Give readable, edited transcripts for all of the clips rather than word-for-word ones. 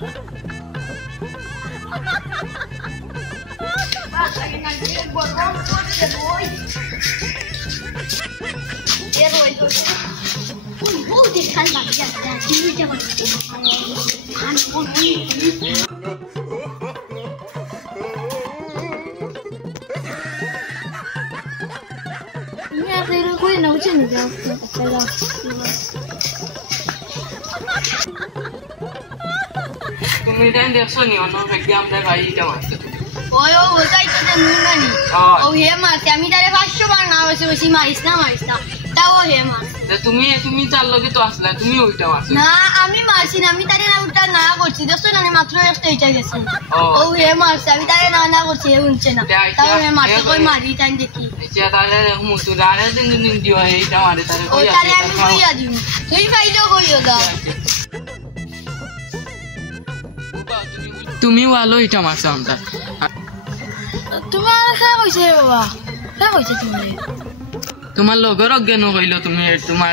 তুমি দেখছো নি অন্য ব্যক্তি আমরা গাড়িটা মারতে ওই ওটাই তো নুন নানি ও হে মারছে আমি তারে 500 বার না বেশি মারিস না তাও হে মারছে তুমি তার লগে তো আসলা তুমি ওইটা মারছো না আমি মারছি না আমি তারে ওটা না করছি দেখছো না মাত্র একটা এটা গেছে ও হে মারছে আমি তারে না করছি হে উনছে না তাও হে মারছে কই মারি তাই দেখি আচ্ছা তাহলে মুতু আরে দিন দিও এইটা মারে তারে ওই তারে আমি কইয়া দিই তুই ফাইলো কইও দাও তুমি ভালো এটা মারছো আমরা তোমার কে কইছে বাবা কে কইছে তুমি তোমার লগর অজ্ঞান কইলো তুমি তোমার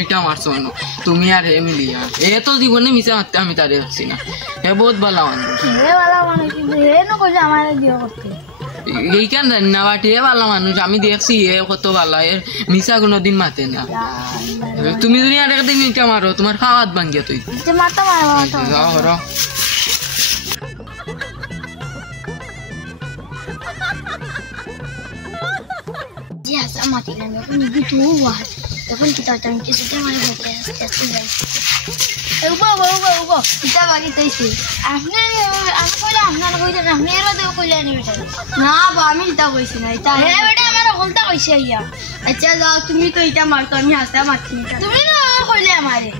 এটা মারছো না তুমি আর হে মিলিয়া এ তো জীবনে মিছা মারতে আমি তারে হচ্ছি না এ বহুত ভালো মানুষ কিন্তু হে না কইছে আমার দিও করতে এইখান না বাটি এ ভালো মানুষ আমি দেখছি এ কত ভালো এর মিছা কোনোদিন মাতে না তুমি যদি আর একদিন এটা মারো তোমার খাওয়াত ভাঙ্গিয়া তুই মাথা মারো Yes, I'm not even going to do what. The one kita time kita mana boleh test lagi. Ugo. Kita bagi test. Afne ni, aku kalau afne nak kau jangan. Afne ada kau jangan ni betul. Nah, kami kita kau isi naik. Hey, betul, mana kau tak kau isi ya? Acha, dah, tumi tu kita mar, kami hasta mati. Tumi na kau le amare.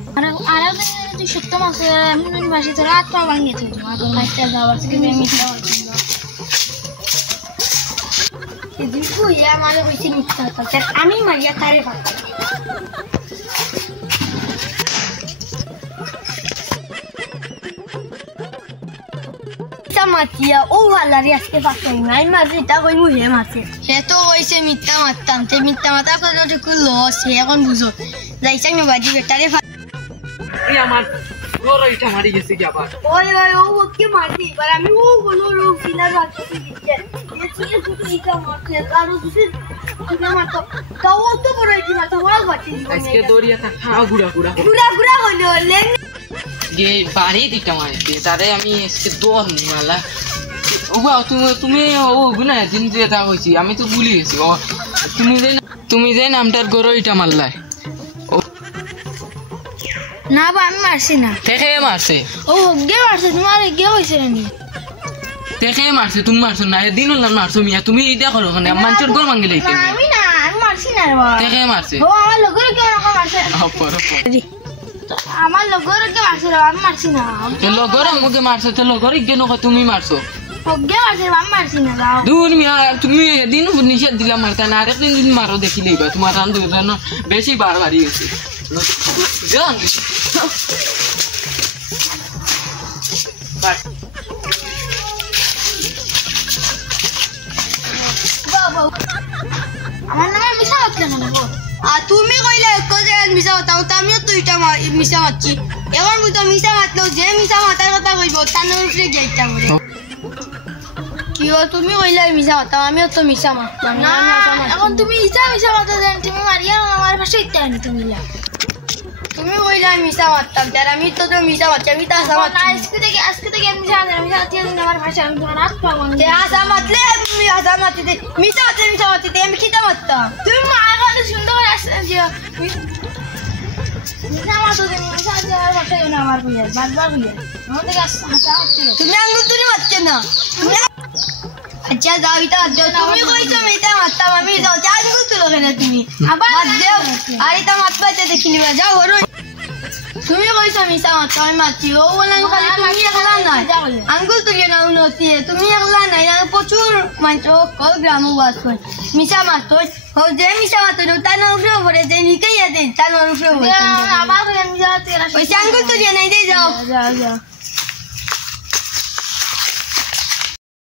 Arab tu shukta masuk. Kami ni masih terat tu bangi tu. Aku hasta dah, basi kami kita. Ibu ya malu isi minta tak. Kami Maria tarik pak. Kita mati ya. Oh lari aske pakai. Naik masih tak kau ibu ya masih. Itu isi minta matam. Tapi minta matam kalau tu kulos. Ya kan buzo. Laisang ni baju tarik pak. Iya mat. Goro ita mari gesi kya baat oy o ke marti par ami o gono ro sina rakhi diche ye chile chutu ita marti aro dusir ita marto tawo to boro ita marto wal bati iske doriya ta kha gura holo len ye bari ita marti tare ami iske dor mala ওবা তুমি ও গুনা দিন যেটা হইছি আমি তো ভুলি গেছি ও তুমি যে নামটার গরো ita মারলা না বা আমি মারছি না দেখে মারছে ও গে মারছে তোমার গে হইছে নি দেখে মারছে তুমি মারছো না দিন না মারছো মিয়া তুমি এটা করো না মানচর গোল মাঙ্গিলে কি আমি মারছি না রে বাবা দেখে মারছে ও আমার লগর কে মারছে অপর আমার লগর কে মারছে আমি মারছি না তো লগর মুকে মারছে তো লগর কেন তুমি মারছো গে মারছে আমি মারছি না দাও দুন মিয়া তুমি দিন নিষেধ দিলা মারতা না আরেকদিন দিন মারো দেখিলেই বা তোমার রান দুন বেশি বাড়ি গেছে জান আমার নামে মিশা হচ্ছে না গো আর তুমি কইলে কো যে মিশা হতাও আমিও তো এটা মিশা হচ্ছি এখন বুঝো মিশা মাতলো যে মিশা মাতার কথা কইবো তার নামে ফ্রি যাইতা বলে কি ও তুমি কইলে মিশা হতাও আমিও তো মিশা মারতাম না এখন তুমি ইচ্ছা মিশা মাতা দেন তুমি মারিয়া আমার পাশে ইচ্ছা নি তুমি কইলে মিশা মারতাম তার আমি তো মিশা মারছি আমি তো আসা মারছি আজকে থেকে মিশা মারছি আমি সাথে আমার ভাষা আমি তোমার হাত পাবো না আসা মারলে তুমি আসা মারছি মিশা মারছি আমি কিটা মারতাম তুমি মারা গেলে সুন্দর আসছে যে মিশা মারতো মিশা আর ভাষা না আমার বুঝে বারবার বুঝে আমাদের হাসা মারছি তুমি আঙ্গুল তুলি মারছে না আচ্ছা যাও এটা তুমি কইছো মিশা মারতাম আমি যাও আঙ্গুল তুলো কেন তুমি আবার দেও আর এটা মারতে দেখিনি যাও হরো তুমি কইছো মিশা মারতো আমি মারছি ও বলেন খালি তুমি একলা নাই আঙ্গুল তুলে না উন্নতি তুমি একলা নাই আর প্রচুর মানুষ কল গ্রাম বাস করে মিশা মারতো ও যে মিশা মারতো তার উপরে পড়ে যে নিকেই আছে তার উপরে আবার মিশা ওই আঙ্গুল তুলে নাই যাও